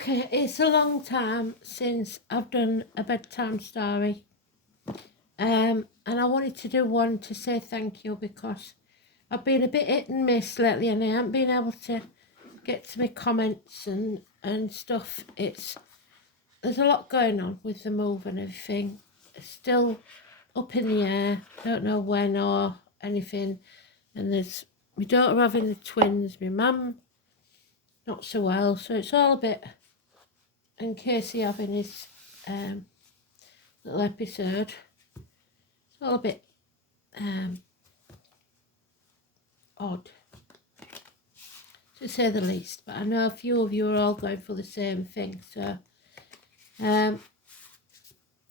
Okay, it's a long time since I've done a bedtime story. And I wanted to do one to say thank you because I've been a bit hit and miss lately and I haven't been able to get to my comments and stuff. There's a lot going on with the move and everything. It's still up in the air, don't know when or anything. And there's my daughter having the twins, my mum not so well, so it's all a bit, and Casey having his little episode. It's all a bit odd, to say the least. But I know a few of you are all going for the same thing. So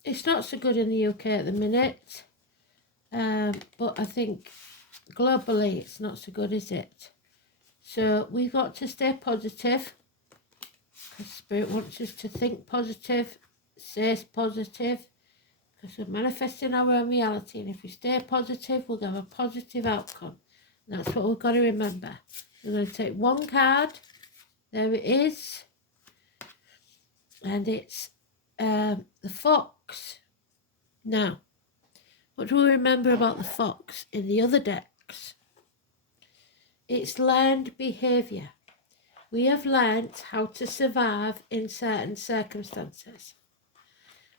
it's not so good in the UK at the minute. But I think globally it's not so good, is it? So we've got to stay positive. Because Spirit wants us to think positive, say positive. Because we're manifesting our own reality, and if we stay positive, we'll have a positive outcome. And that's what we've got to remember. We're going to take one card. There it is. And it's the fox. Now, what do we remember about the fox in the other decks? It's learned behaviour. We have learnt how to survive in certain circumstances.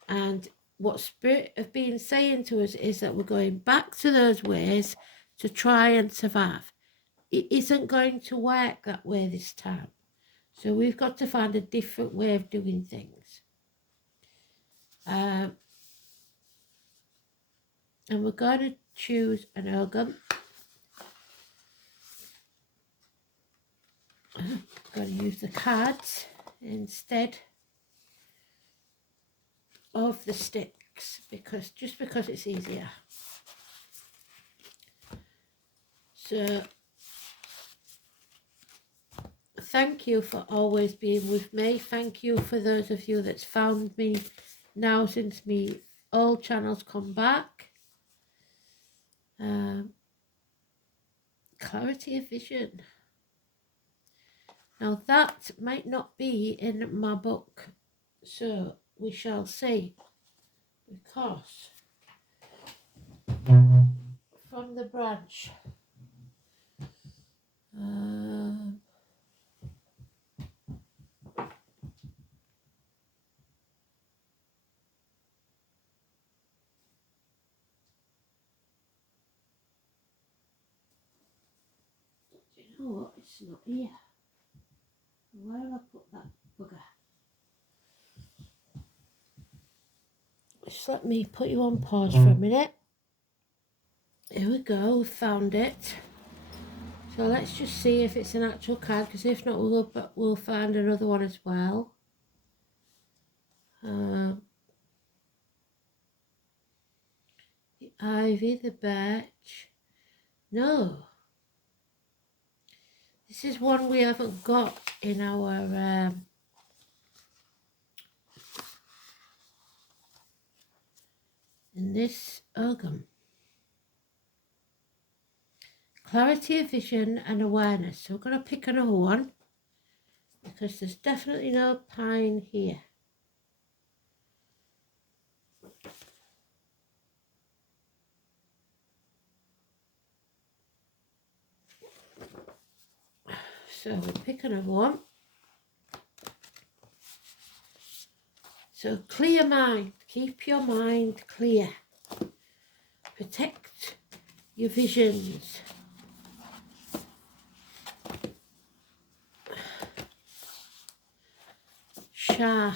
And what Spirit have been saying to us is that we're going back to those ways to try and survive. It isn't going to work that way this time. So we've got to find a different way of doing things. And we're going to choose an Ogham. I'm going to use the cards instead of the sticks because it's easier. So thank you for always being with me. Thank you for those of you that's found me now since me old channels come back. Clarity of vision. Now that might not be in my book, so we shall see, because from the branch, do you know what, it's not here. Where have I put that bugger? Just let me put you on pause for a minute. Here we go, we found it. So let's just see if it's an actual card, because if not, we'll find another one as well. The ivy, the birch. No. This is one we haven't got in our in this Ogham. Clarity of vision and awareness. So we're going to pick another one because there's definitely no pine here. So we'll pick another one. So clear mind. Keep your mind clear. Protect your visions. Sharp.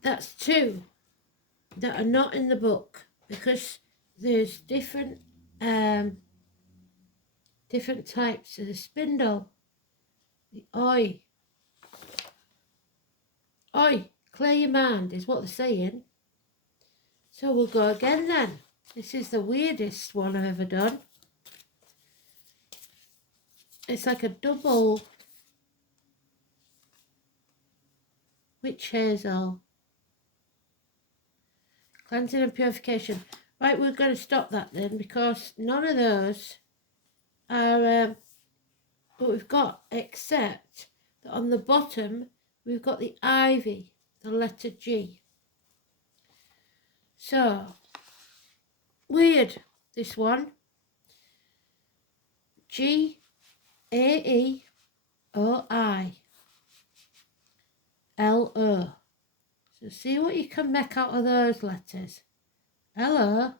That's two that are not in the book because there's different types of the spindle. The oi, clear your mind is what they're saying. So we'll go again then. This is the weirdest one I've ever done. It's like a double witch hazel. Cleansing and purification. Right, we're going to stop that then, because none of those are what we've got, except that on the bottom we've got the ivy, the letter G. So, weird, this one. G-A-E-O-I-L-O. So see what you can make out of those letters. L-O-O-I-A-E-G.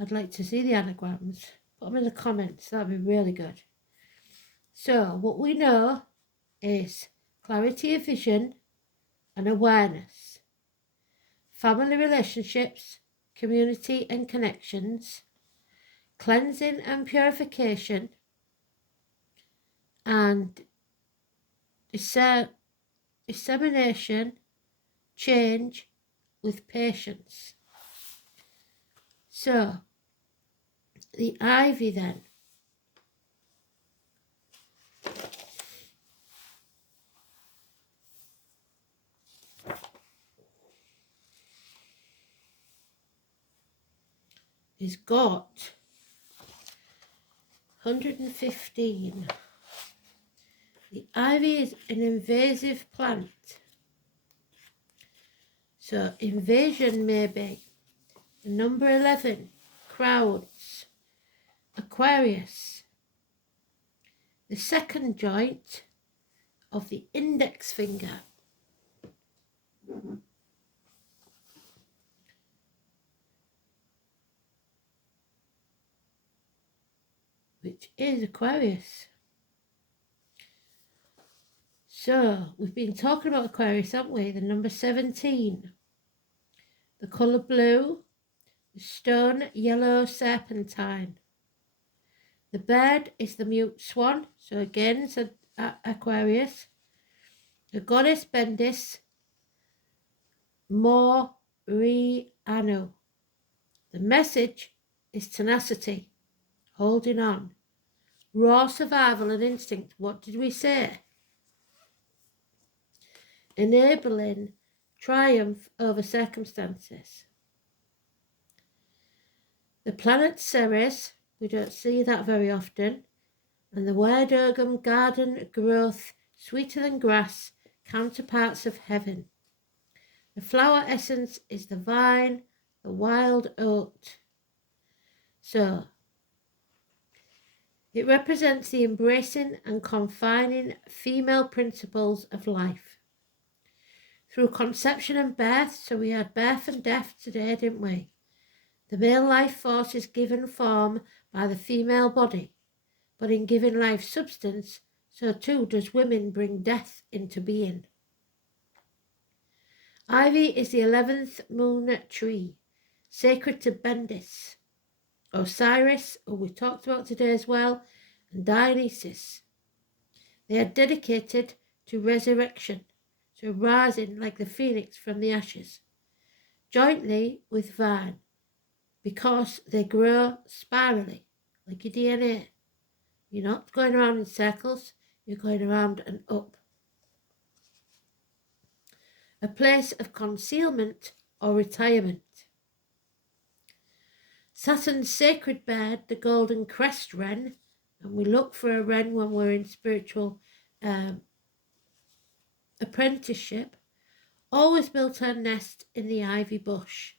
I'd like to see the anagrams. Put them in the comments, that'd be really good. So what we know is clarity of vision and awareness, family relationships, community and connections, cleansing and purification, and dissemination, change with patience. So, the ivy then. Is got 115. The ivy is an invasive plant. So invasion may be number 11, crowds, Aquarius. The second joint of the index finger. Which is Aquarius. So, we've been talking about Aquarius, haven't we? The number 17. The colour blue. The stone yellow serpentine. The bird is the mute swan. So again, it's Aquarius. The goddess Bendis. Morianu. The message is tenacity. Holding on. Raw survival and instinct. What did we say? Enabling triumph over circumstances. The planet Ceres, we don't see that very often, and the word Ogham, garden, growth, sweeter than grass, counterparts of heaven. The flower essence is the vine, the wild oat. So, it represents the embracing and confining female principles of life. Through conception and birth, so we had birth and death today, didn't we? The male life force is given form by the female body, but in giving life substance, so too does women bring death into being. Ivy is the 11th moon tree, sacred to Bendis, Osiris, who we talked about today as well, and Dionysus. They are dedicated to resurrection, to rising like the phoenix from the ashes, jointly with vine, because they grow spirally, like your DNA. You're not going around in circles, you're going around and up. A place of concealment or retirement. Saturn's sacred bird, the golden crest wren, and we look for a wren when we're in spiritual apprenticeship, always built her nest in the ivy bush.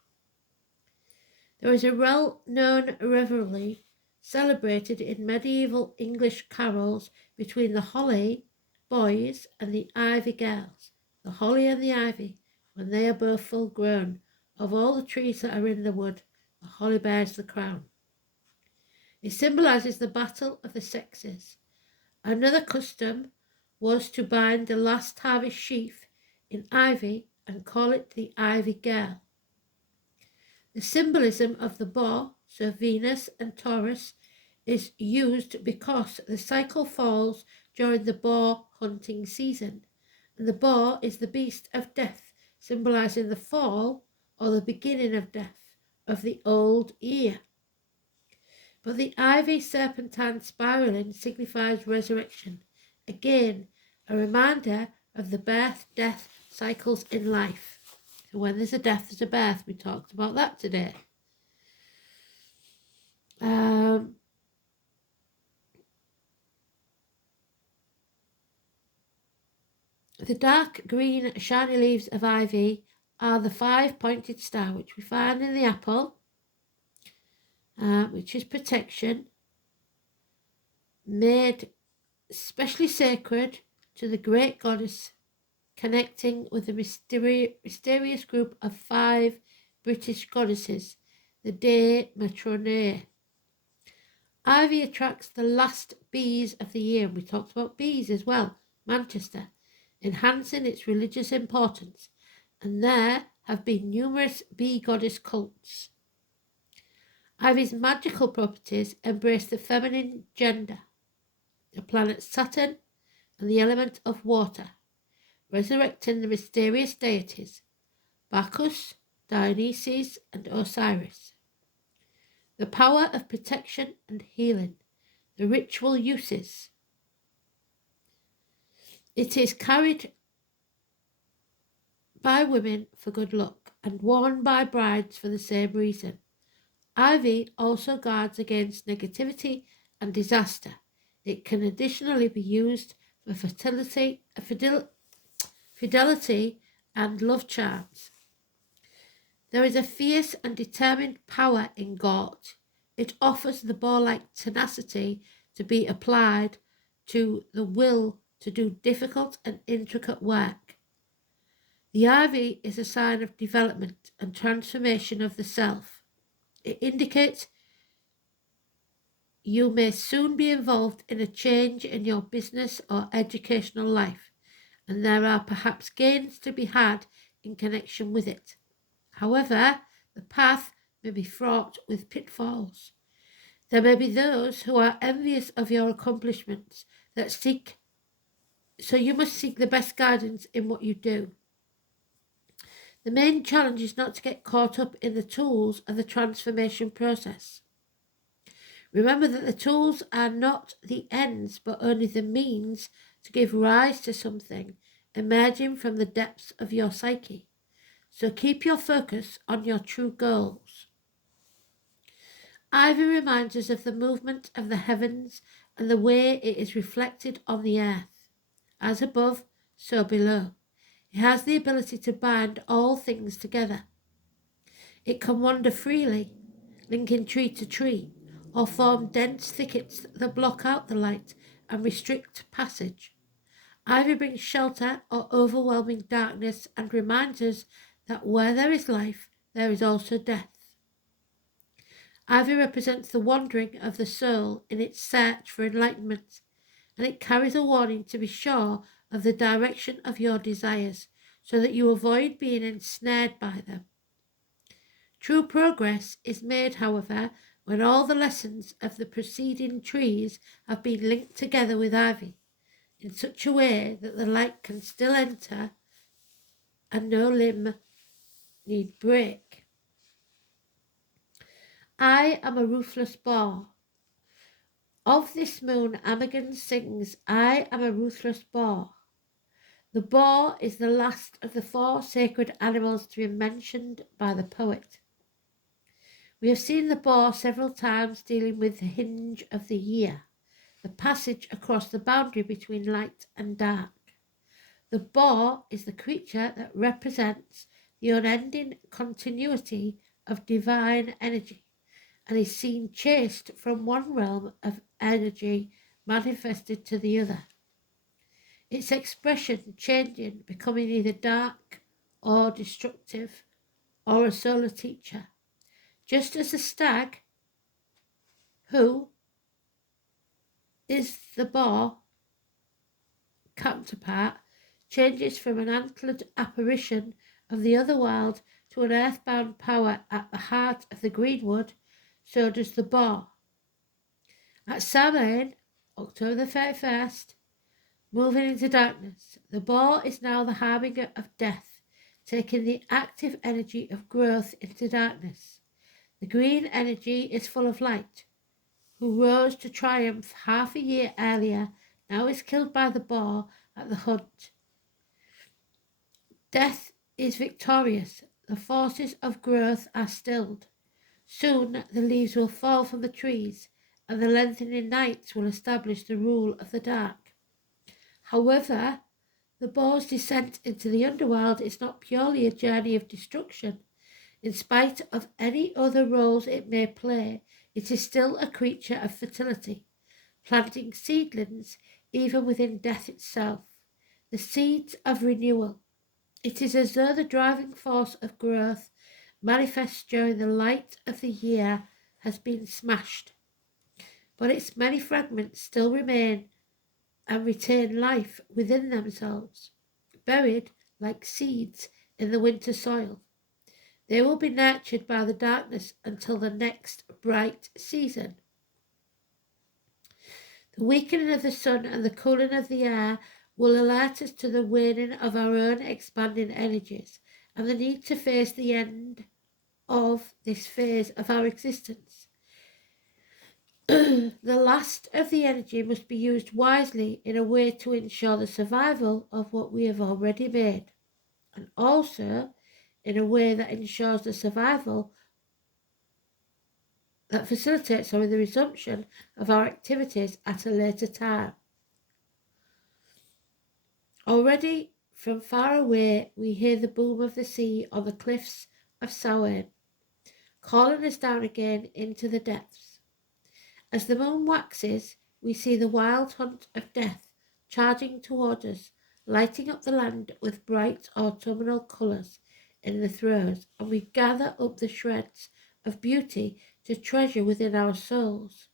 There is a well-known revelry celebrated in medieval English carols between the holly boys and the ivy girls. The holly and the ivy, when they are both full grown, of all the trees that are in the wood, the holly bears the crown. It symbolises the battle of the sexes. Another custom was to bind the last harvest sheaf in ivy and call it the ivy girl. The symbolism of the boar, so Venus and Taurus, is used because the cycle falls during the boar hunting season, and the boar is the beast of death, symbolising the fall or the beginning of death of the old year. But the ivy serpentine spiraling signifies resurrection, again a reminder of the birth, death, cycles in life. So when there's a death, there's a birth. We talked about that today. The dark green shiny leaves of ivy are the 5-pointed star, which we find in the apple, which is protection, made specially sacred to the great goddess, connecting with the mysterious group of 5 British goddesses, the De Matronae. Ivy attracts the last bees of the year, and we talked about bees as well, Manchester, enhancing its religious importance, and there have been numerous bee goddess cults. Ivy's magical properties embrace the feminine gender, the planet Saturn, and the element of water, resurrecting the mysterious deities Bacchus, Dionysus, and Osiris. The power of protection and healing, the ritual uses. It is carried by women for good luck and worn by brides for the same reason. Ivy also guards against negativity and disaster. It can additionally be used for fidelity and love charms. There is a fierce and determined power in Gort. It offers the ball-like tenacity to be applied to the will to do difficult and intricate work. The ivy is a sign of development and transformation of the self. It indicates you may soon be involved in a change in your business or educational life, and there are perhaps gains to be had in connection with it. However, the path may be fraught with pitfalls. There may be those who are envious of your accomplishments so you must seek the best guidance in what you do. The main challenge is not to get caught up in the tools of the transformation process. Remember that the tools are not the ends, but only the means to give rise to something emerging from the depths of your psyche. So keep your focus on your true goals. Ivy reminds us of the movement of the heavens and the way it is reflected on the earth. As above, so below. It has the ability to bind all things together. It can wander freely, linking tree to tree, or form dense thickets that block out the light and restrict passage. Ivy brings shelter or overwhelming darkness and reminds us that where there is life, there is also death. Ivy represents the wandering of the soul in its search for enlightenment, and it carries a warning to be sure of the direction of your desires, so that you avoid being ensnared by them. True progress is made, however, when all the lessons of the preceding trees have been linked together with ivy, in such a way that the light can still enter and no limb need break. I am a ruthless boar. Of this moon Amagan sings, I am a ruthless boar. The boar is the last of the 4 sacred animals to be mentioned by the poet. We have seen the boar several times dealing with the hinge of the year, the passage across the boundary between light and dark. The boar is the creature that represents the unending continuity of divine energy and is seen chased from one realm of energy manifested to the other. Its expression changing, becoming either dark or destructive or a solar teacher. Just as the stag, who is the boar counterpart, changes from an antlered apparition of the other world to an earthbound power at the heart of the greenwood, so does the boar. At Samhain, October the 31st, moving into darkness, the boar is now the harbinger of death, taking the active energy of growth into darkness. The green energy is full of light, who rose to triumph half a year earlier, now is killed by the boar at the hunt. Death is victorious. The forces of growth are stilled. Soon the leaves will fall from the trees, and the lengthening nights will establish the rule of the dark. However, the boar's descent into the underworld is not purely a journey of destruction. In spite of any other roles it may play, it is still a creature of fertility, planting seedlings even within death itself, the seeds of renewal. It is as though the driving force of growth manifests during the light of the year has been smashed, but its many fragments still remain and retain life within themselves, buried like seeds in the winter soil. They will be nurtured by the darkness until the next bright season. The weakening of the sun and the cooling of the air will alert us to the waning of our own expanding energies and the need to face the end of this phase of our existence. The last of the energy must be used wisely in a way to ensure the survival of what we have already made, and also in a way that ensures the survival that facilitates the resumption of our activities at a later time. Already from far away we hear the boom of the sea on the cliffs of Samhain, calling us down again into the depths. As the moon waxes, we see the wild hunt of death charging toward us, lighting up the land with bright autumnal colours in the throes, and we gather up the shreds of beauty to treasure within our souls.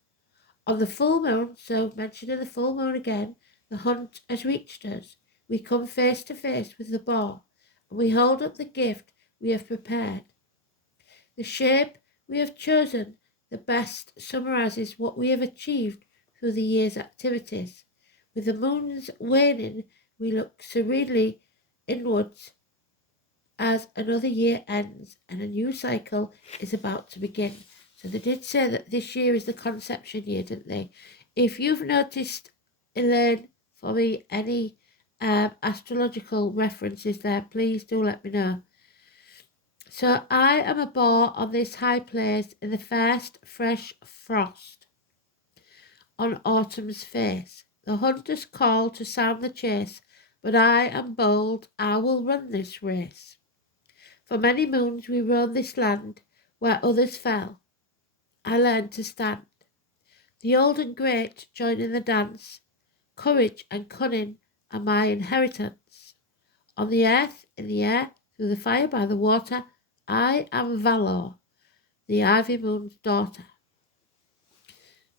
On the full moon, so mentioning the full moon again, the hunt has reached us. We come face to face with the boar, and we hold up the gift we have prepared. The shape we have chosen the best summarises what we have achieved through the year's activities. With the moon's waning, we look serenely inwards as another year ends and a new cycle is about to begin. So they did say that this year is the conception year, didn't they? If you've noticed, Elaine, for me, any astrological references there, please do let me know. So I am a boar on this high place in the first fresh frost on autumn's face. The hunters call to sound the chase, but I am bold, I will run this race. For many moons we roam this land where others fell. I learned to stand. The old and great join in the dance. Courage and cunning are my inheritance. On the earth, in the air, through the fire, by the water, I am Valor, the ivy moon's daughter.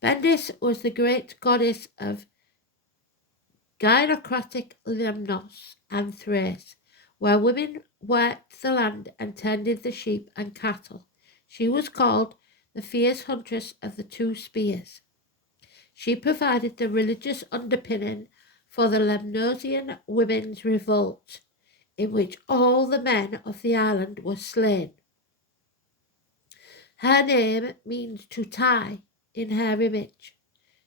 Bendis was the great goddess of gynocratic Lemnos and Thrace, where women worked the land and tended the sheep and cattle. She was called the fierce huntress of the two spears. She provided the religious underpinning for the Lemnosian women's revolt, in which all the men of the island were slain. Her name means to tie in her image.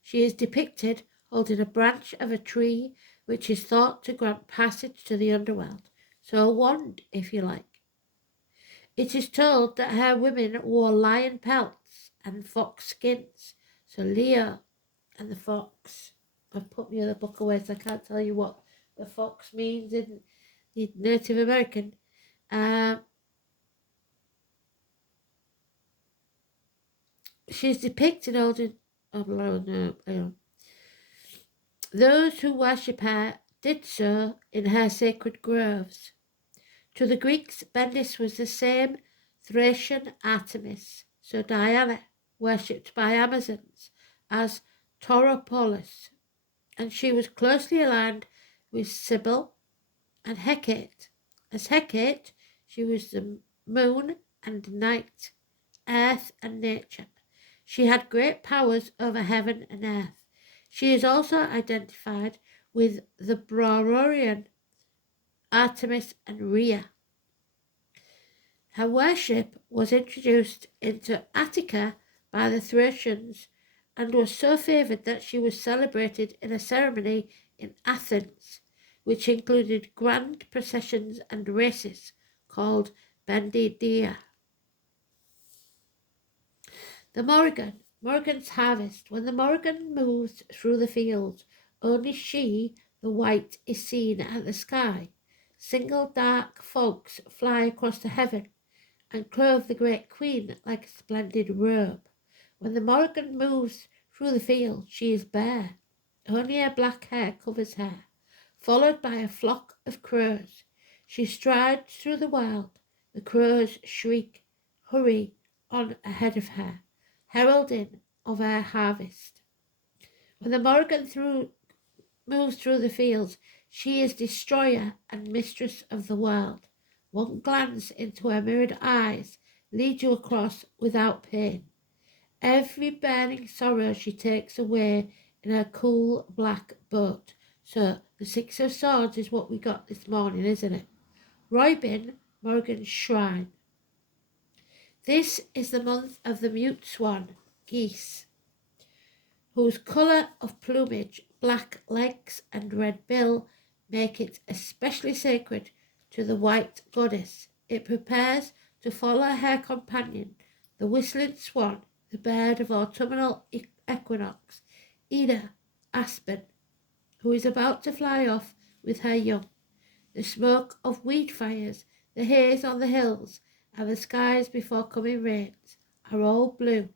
She is depicted holding a branch of a tree which is thought to grant passage to the underworld, so a wand, if you like. It is told that her women wore lion pelts and fox skins, so Leo and the fox. I've put my other book away, so I can't tell you what the fox means in the Native American. She's depicted holding. Those who worship her did so in her sacred groves. To the Greeks, Bendis was the same Thracian Artemis, so Diana, worshipped by Amazons, as Tauropolis, and she was closely aligned with Sibyl and Hecate. As Hecate, she was the moon and night, earth and nature. She had great powers over heaven and earth. She is also identified with the Braurorean Artemis and Rhea. Her worship was introduced into Attica by the Thracians and was so favoured that she was celebrated in a ceremony in Athens. which included grand processions and races called Bendidia. The Morrigan's harvest. When the Morrigan moves through the fields, only she, the white, is seen at the sky. Single dark fogs fly across the heaven and clothe the great queen like a splendid robe. When the Morrigan moves through the field, she is bare. Only her black hair covers her, followed by a flock of crows. She strides through the wild. The crows shriek, hurry on ahead of her, heralding of her harvest. When the Morrigan moves through the fields, she is destroyer and mistress of the world. One glance into her mirrored eyes leads you across without pain. Every burning sorrow she takes away in her cool black boat. So the Six of Swords is what we got this morning, isn't it? Roybin, Morrigan's shrine. This is the month of the mute swan, geese, whose colour of plumage, black legs and red bill, make it especially sacred to the white goddess. It prepares to follow her companion, the whistling swan, the bird of autumnal equinox, Ida Aspen, who is about to fly off with her young. The smoke of wheat fires, the haze on the hills, and the skies before coming rains are all blue.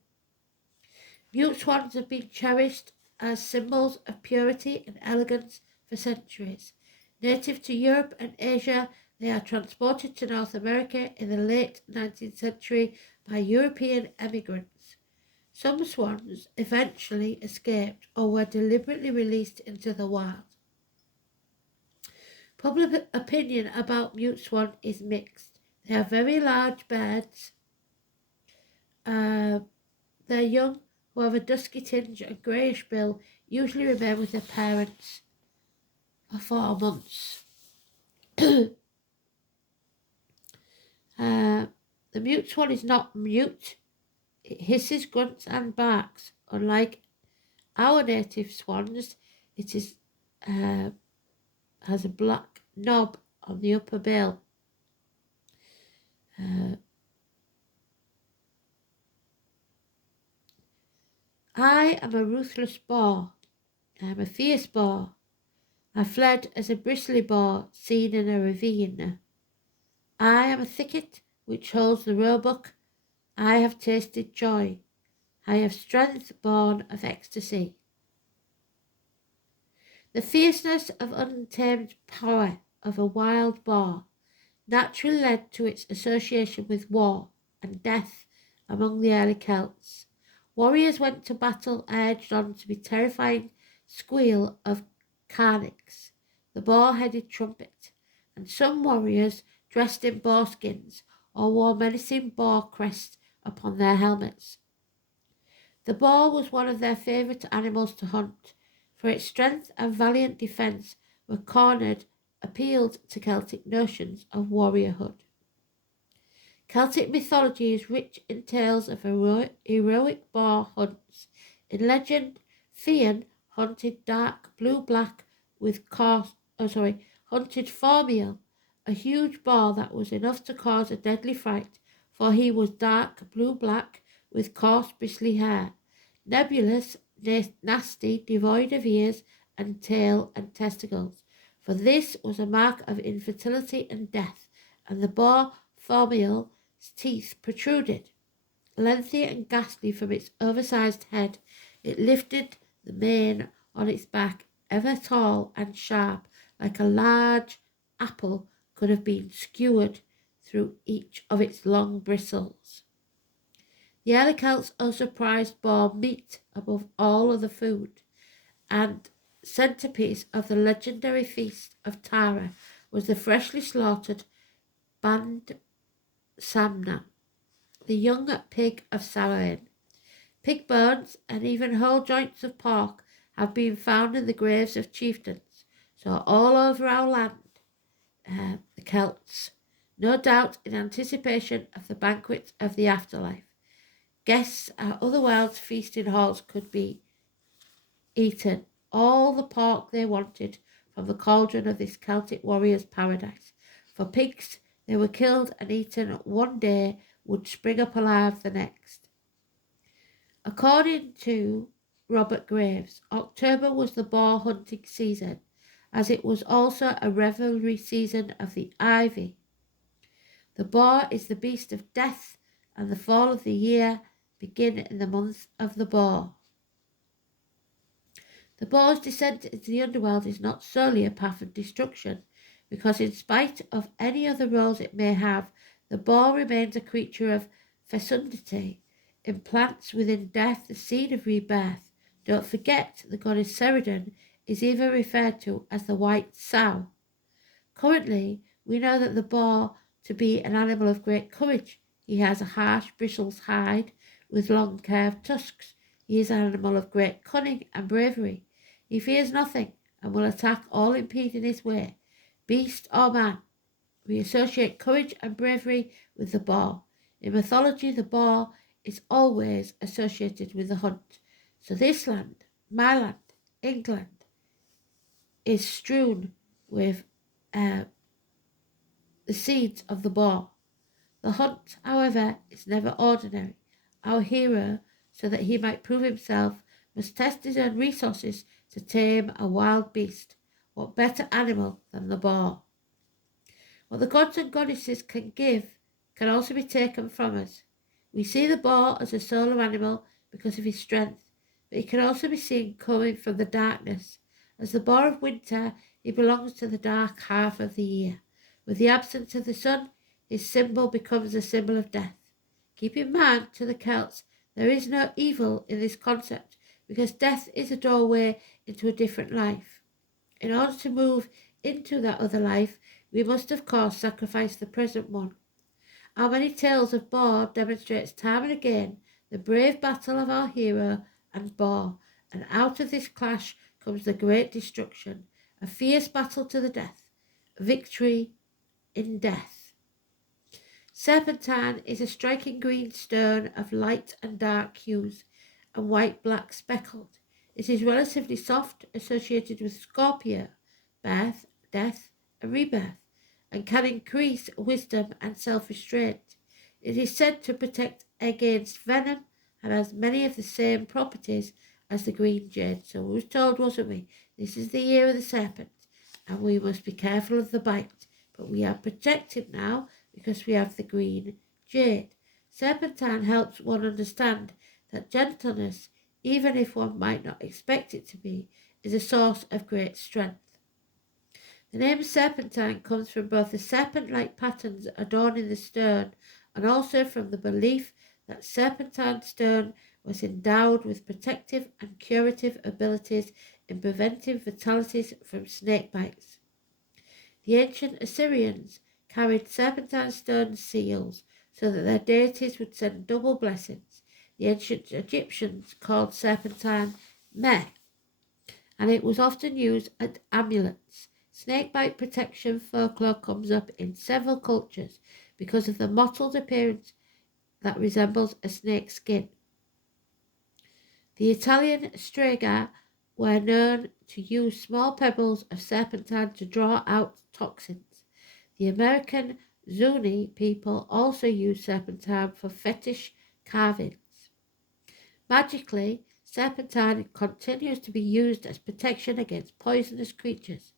Mute swans have been cherished as symbols of purity and elegance for centuries. Native to Europe and Asia, they are transported to North America in the late 19th century by European emigrants. Some swans eventually escaped or were deliberately released into the wild. Public opinion about mute swan is mixed. They are very large birds. Their young, who have a dusky tinge and greyish bill, usually remain with their parents for 4 months. The mute swan is not mute. It hisses, grunts and barks. Unlike our native swans, it is has a black knob on the upper bill. I am a ruthless boar. I am a fierce boar. I fled as a bristly boar seen in a ravine. I am a thicket which holds the roebuck. I have tasted joy. I have strength born of ecstasy. The fierceness of untamed power of a wild boar naturally led to its association with war and death among the early Celts. Warriors went to battle urged on to the terrifying squeal of Carnix, the boar-headed trumpet, and some warriors dressed in boar skins or wore menacing boar crests upon their helmets. The boar was one of their favourite animals to hunt, for its strength and valiant defence were cornered appealed to Celtic notions of warriorhood. Celtic mythology is rich in tales of heroic boar hunts. In legend, Fian hunted dark blue-black with hunted Formiel, a huge boar that was enough to cause a deadly fright, for he was dark blue-black with coarse bristly hair, nebulous, nasty, devoid of ears and tail and testicles, for this was a mark of infertility and death, and the boar Formiel's teeth protruded, lengthy and ghastly from its oversized head. It lifted the mane on its back, ever tall and sharp, like a large apple could have been skewered through each of its long bristles. The early Celts also prized boar meat above all other food, and centerpiece of the legendary feast of Tara was the freshly slaughtered Band Samnam, the young pig of Samhain. Pig bones and even whole joints of pork have been found in the graves of chieftains. So all over our land, the Celts, no doubt in anticipation of the banquets of the afterlife. Guests at other worlds' feasting halls could be eaten all the pork they wanted from the cauldron of this Celtic warrior's paradise. For pigs, they were killed and eaten one day, would spring up alive the next. According to Robert Graves, October was the boar hunting season, as it was also a revelry season of the ivy. The boar is the beast of death, and the fall of the year begin in the month of the boar. The boar's descent into the underworld is not solely a path of destruction, because in spite of any other roles it may have, the boar remains a creature of fecundity, implants within death the seed of rebirth. Don't forget the goddess Ceridon is even referred to as the white sow. Currently, we know that the boar to be an animal of great courage. He has a harsh, bristled hide with long curved tusks. He is an animal of great cunning and bravery. He fears nothing and will attack all impeding his way, beast or man. We associate courage and bravery with the boar. In mythology, the boar is always associated with the hunt. So this land, my land, England, is strewn with the seeds of the boar. The hunt, however, is never ordinary. Our hero, so that he might prove himself, must test his own resources to tame a wild beast. What better animal than the boar? What the gods and goddesses can give can also be taken from us. We see the boar as a solo animal because of his strength, but he can also be seen coming from the darkness. As the boar of winter, he belongs to the dark half of the year. With the absence of the sun, his symbol becomes a symbol of death. Keep in mind, to the Celts, there is no evil in this concept, because death is a doorway into a different life. In order to move into that other life, we must of course sacrifice the present one. Our many tales of boar demonstrates time and again the brave battle of our hero and boar, and out of this clash comes the great destruction, a fierce battle to the death, victory in death. Serpentine is a striking green stone of light and dark hues, and white-black speckled. It is relatively soft, associated with Scorpio, birth, death, and rebirth, and can increase wisdom and self-restraint. It is said to protect against venom and has many of the same properties as the green jade. So we were told, wasn't we? This is the year of the serpent, and we must be careful of the bite. But we are protected now because we have the green jade. Serpentine helps one understand that gentleness, even if one might not expect it to be, is a source of great strength. The name serpentine comes from both the serpent-like patterns adorning the stone and also from the belief that serpentine stone was endowed with protective and curative abilities in preventing fatalities from snake bites. The ancient Assyrians carried serpentine stone seals so that their deities would send double blessings. The ancient Egyptians called serpentine meh, and it was often used as amulets. Snakebite protection folklore comes up in several cultures because of the mottled appearance that resembles a snake's skin. The Italian strega were known to use small pebbles of serpentine to draw out toxins. The American Zuni people also use serpentine for fetish carvings. Magically, serpentine continues to be used as protection against poisonous creatures.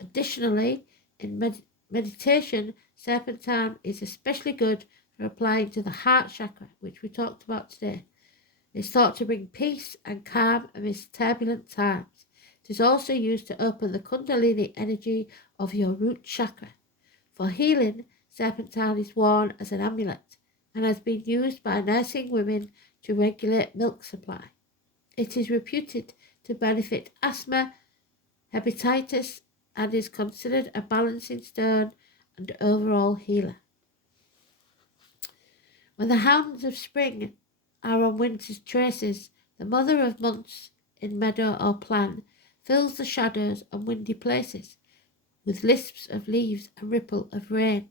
Additionally, in meditation, serpentine is especially good for applying to the heart chakra, which we talked about today. It's thought to bring peace and calm amidst turbulent times. It is also used to open the kundalini energy of your root chakra. For healing, serpentine is worn as an amulet and has been used by nursing women to regulate milk supply. It is reputed to benefit asthma, hepatitis, and is considered a balancing stone and overall healer. When the hounds of spring are on winter's traces, the mother of months in meadow or plain fills the shadows and windy places with lisps of leaves and ripple of rain,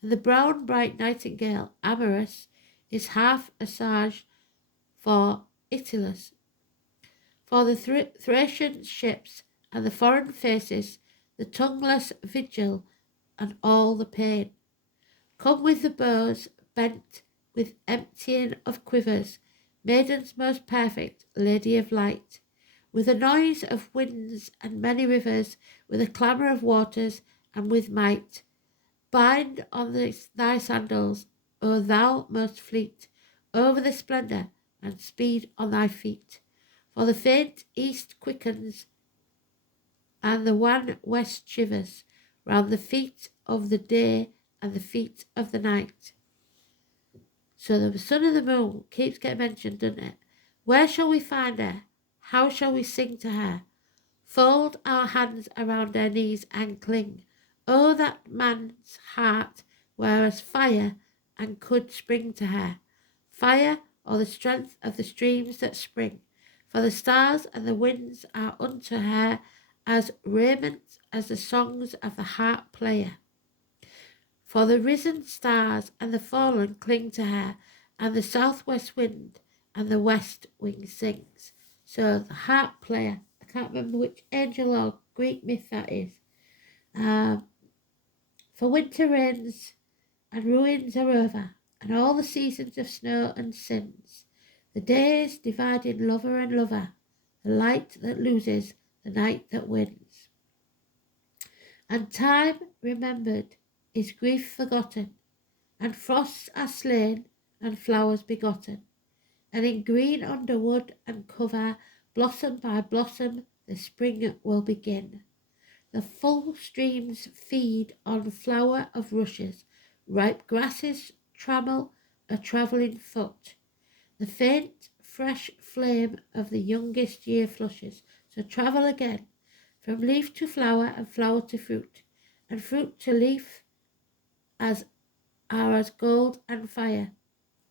and the brown bright nightingale, amorous, is half a sage for Italus. For the Thracian ships and the foreign faces, the tongueless vigil, and all the pain. Come with the bows bent with emptying of quivers, maidens most perfect, lady of light, with a noise of winds and many rivers, with a clamour of waters, and with might. Bind on thy sandals, O thou most fleet, over the splendour, and speed on thy feet. For the faint east quickens, and the wan west shivers, round the feet of the day and the feet of the night. So the son of the moon keeps getting mentioned, doesn't it? Where shall we find her? How shall we sing to her? Fold our hands around her knees and cling. Oh, that man's heart were as fire and could spring to her. Fire, or the strength of the streams that spring. For the stars and the winds are unto her as raiment, as the songs of the harp player. For the risen stars and the fallen cling to her, and the southwest wind and the west wind sings. So the harp player, I can't remember which angel or Greek myth that is. For winter rains and ruins are over, and all the seasons of snow and sins. The days dividing lover and lover, the light that loses, the night that wins. And time remembered is grief forgotten, and frosts are slain and flowers begotten. And in green underwood and cover, blossom by blossom, the spring will begin. The full streams feed on flower of rushes, ripe grasses trammel a travelling foot. The faint, fresh flame of the youngest year flushes, so travel again, from leaf to flower and flower to fruit, and fruit to leaf as gold and fire.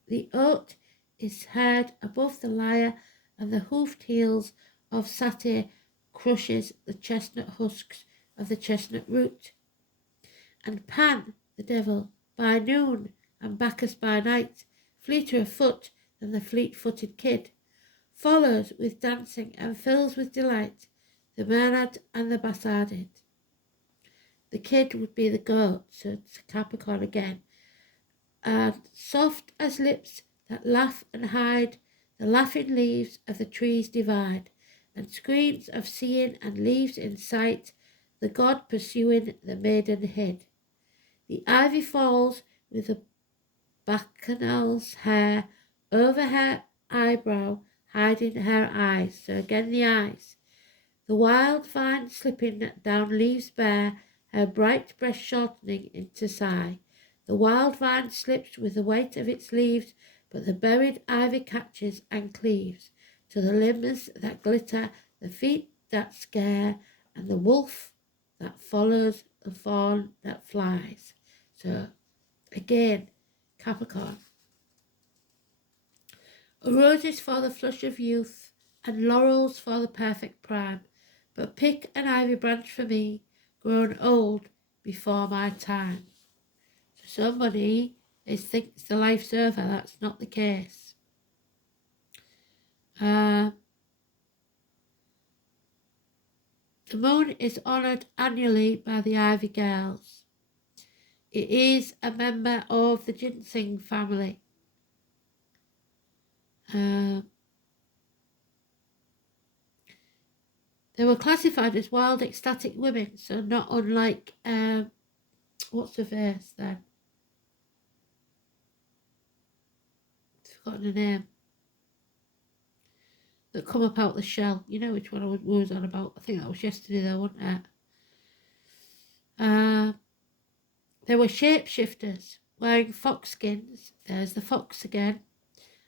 The oat is heard above the lyre, and the hoofed heels of satyr crushes the chestnut husks of the chestnut root. And Pan, the devil, by noon, and Bacchus by night, fleeter of foot than the fleet-footed kid, follows with dancing and fills with delight the Merad and the Bastarded. The kid would be the goat, so it's Capricorn again. And soft as lips that laugh and hide, the laughing leaves of the trees divide, and screens of seeing and leaves in sight, the god pursuing the maiden hid. The ivy falls with the bacchanal's hair over her eyebrow, hiding her eyes. So again the eyes. The wild vine slipping down leaves bare, her bright breast shortening into sigh. The wild vine slips with the weight of its leaves, but the buried ivy catches and cleaves to the limbs that glitter, the feet that scare, and the wolf that follows the fawn that flies. So, again, Capricorn. Roses for the flush of youth, and laurels for the perfect prime, but pick an ivy branch for me, grown old before my time. So somebody thinks the life's over. That's not the case. The moon is honoured annually by the Ivy Girls. It is a member of the ginseng family. They were classified as wild, ecstatic women, so not unlike, what's the verse then? I've forgotten the name. That come up out the shell. You know which one I was on about. I think that was yesterday though, wasn't it? They were shapeshifters, wearing fox skins, there's the fox again,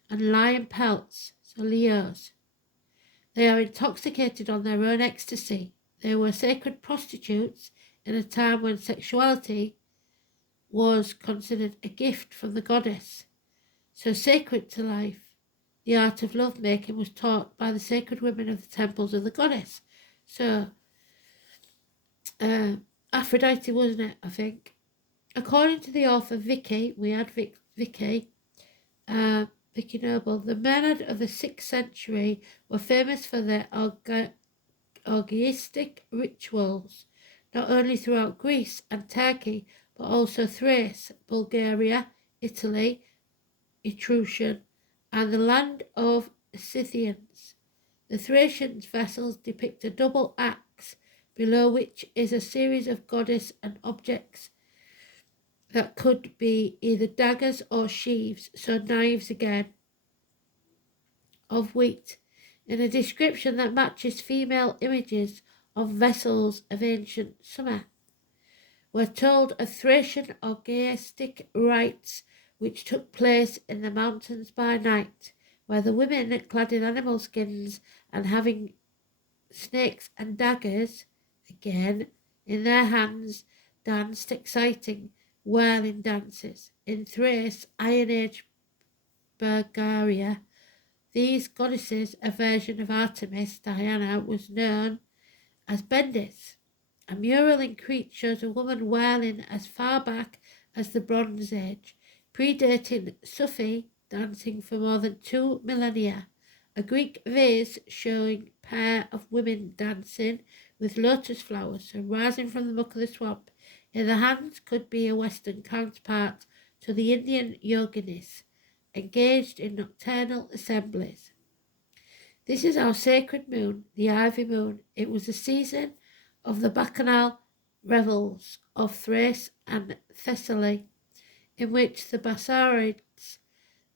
and lion pelts, so Leos. They are intoxicated on their own ecstasy. They were sacred prostitutes in a time when sexuality was considered a gift from the goddess. So sacred to life, the art of love-making was taught by the sacred women of the temples of the goddess. So, Aphrodite, wasn't it, I think? According to the author Vicky, we had Vicky Noble, the Merad of the 6th century were famous for their orgiastic rituals. not only throughout Greece and Turkey, but also Thrace, Bulgaria, Italy, Etruscan, and the land of Scythians. The Thracians' vessels depict a double axe, below which is a series of goddess and objects that could be either daggers or sheaves, so knives again, of wheat, in a description that matches female images of vessels of ancient Sumer. We're told of Thracian orgiastic rites which took place in the mountains by night, where the women, clad in animal skins and having snakes and daggers, again, in their hands, danced exciting, whirling dances. In Thrace, Iron Age Bulgaria, these goddesses, a version of Artemis, Diana, was known as Bendis. A mural in Crete shows a woman whirling as far back as the Bronze Age, predating Sufi dancing for more than 2 millennia. A Greek vase showing a pair of women dancing with lotus flowers rising from the muck of the swamp. In the hands could be a Western counterpart to the Indian yoginis, engaged in nocturnal assemblies. This is our sacred moon, the ivy moon. It was the season of the bacchanal revels of Thrace and Thessaly, in which the Basarides,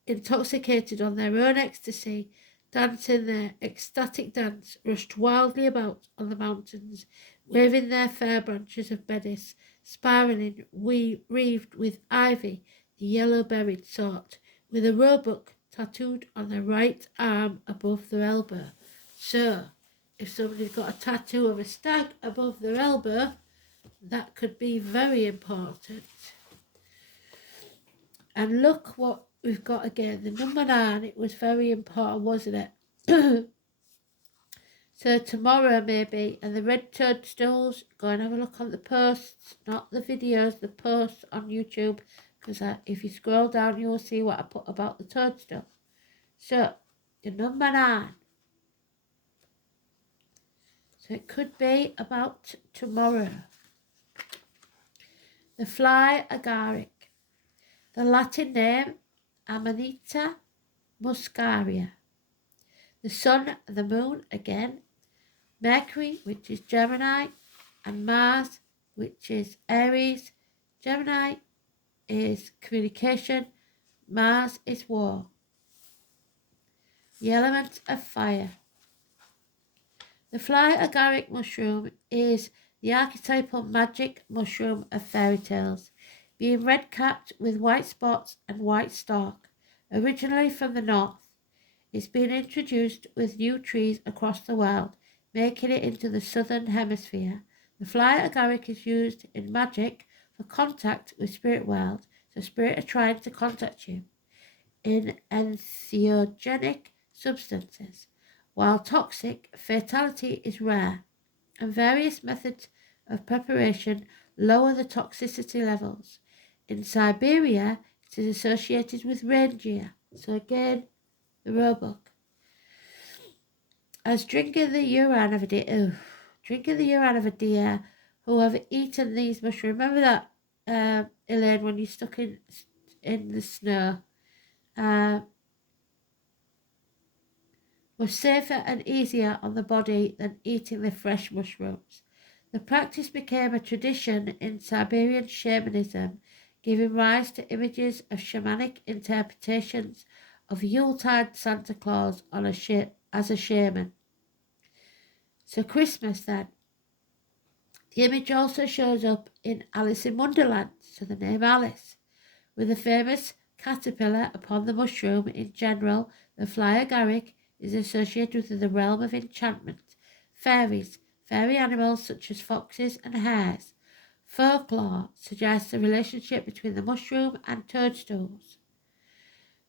intoxicated on their own ecstasy, dancing their ecstatic dance, rushed wildly about on the mountains, waving their fair branches of Bedis, spiraling, wreathed with ivy, the yellow-berried sort, with a roebuck tattooed on their right arm above their elbow. So, if somebody's got a tattoo of a stag above their elbow, that could be very important. And look what we've got again. The number 9, it was very important, wasn't it? So tomorrow maybe, and the red toadstools, go and have a look on the posts, not the videos, the posts on YouTube, because if you scroll down you will see what I put about the toadstool. So, the number 9. So it could be about tomorrow. The fly agaric. The Latin name, Amanita muscaria. The sun, the moon again, Mercury, which is Gemini, and Mars, which is Aries. Gemini is communication, Mars is war. The element of fire. The fly agaric mushroom is the archetypal magic mushroom of fairy tales, being red-capped with white spots and white stalk. Originally from the north, it's been introduced with new trees across the world, making it into the southern hemisphere. The fly agaric is used in magic for contact with spirit world, so spirit are trying to contact you. In entheogenic substances, while toxic, fatality is rare, and various methods of preparation lower the toxicity levels. In Siberia, it is associated with reindeer, so again, the roebuck. As drinking the urine of a deer, who have eaten these mushrooms. Remember that, Elaine, when you're stuck in the snow, was safer and easier on the body than eating the fresh mushrooms. The practice became a tradition in Siberian shamanism, giving rise to images of shamanic interpretations of Yuletide Santa Claus as a shaman. So Christmas then. The image also shows up in Alice in Wonderland, so the name Alice, with a famous caterpillar upon the mushroom. In general, the fly agaric is associated with the realm of enchantment, fairies, fairy animals such as foxes and hares. Folklore suggests a relationship between the mushroom and toadstools,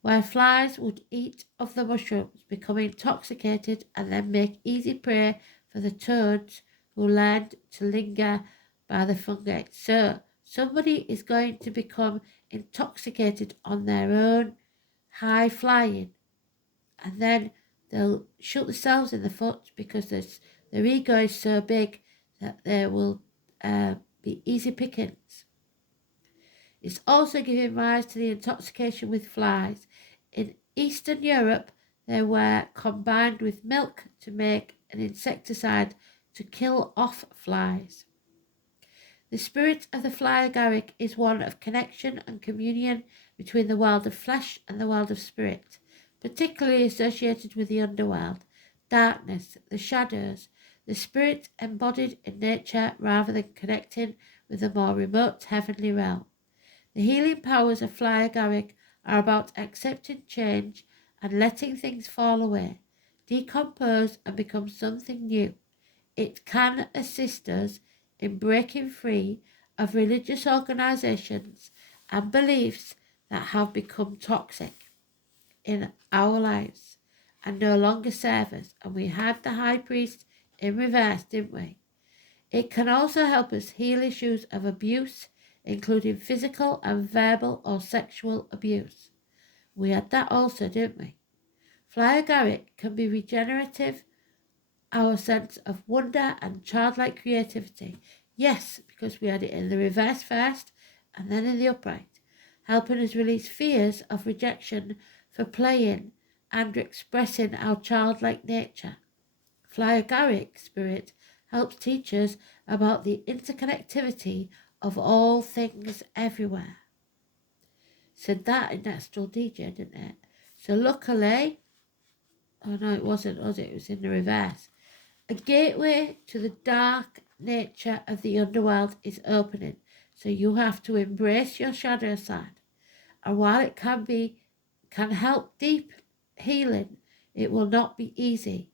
where flies would eat of the mushrooms, become intoxicated, and then make easy prey for the toads who learned to linger by the fungi. So, somebody is going to become intoxicated on their own high flying, and then they'll shoot themselves in the foot because their ego is so big that they will be easy pickings. It's also giving rise to the intoxication with flies. In Eastern Europe, they were combined with milk to make an insecticide to kill off flies. The spirit of the fly agaric is one of connection and communion between the world of flesh and the world of spirit, particularly associated with the underworld, darkness, the shadows, the spirit embodied in nature rather than connecting with the more remote heavenly realm. The healing powers of fly agaric are about accepting change and letting things fall away, decompose and become something new. It can assist us in breaking free of religious organizations and beliefs that have become toxic in our lives and no longer serve us. And we had the high priest in reverse, didn't we? It can also help us heal issues of abuse, including physical and verbal or sexual abuse. We had that also, didn't we? Fly agaric can be regenerative, our sense of wonder and childlike creativity. Yes, because we had it in the reverse first and then in the upright, helping us release fears of rejection for playing and expressing our childlike nature. Fly agaric spirit helps teach us about the interconnectivity of all things everywhere. Said that in Astral DJ, didn't it? So luckily, oh no, it wasn't, was it? It was in the reverse. A gateway to the dark nature of the underworld is opening, so you have to embrace your shadow side. And while it can help deep healing, it will not be easy.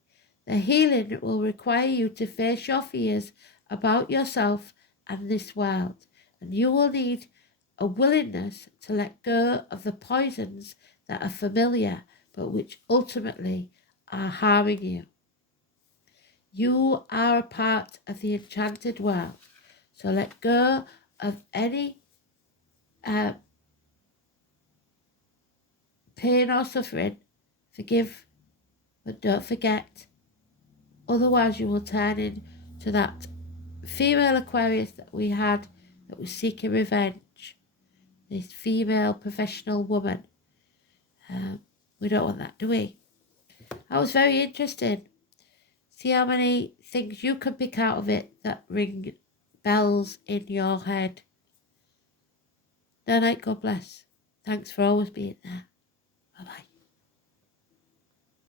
The healing will require you to face your fears about yourself and this world, and you will need a willingness to let go of the poisons that are familiar but which ultimately are harming you. You are a part of the enchanted world, so let go of any pain or suffering. Forgive, but don't forget. Otherwise, you will turn into that female Aquarius that we had that was seeking revenge. This female professional woman. We don't want that, do we? That was very interesting. See how many things you can pick out of it that ring bells in your head. Good night, God bless. Thanks for always being there. Bye-bye.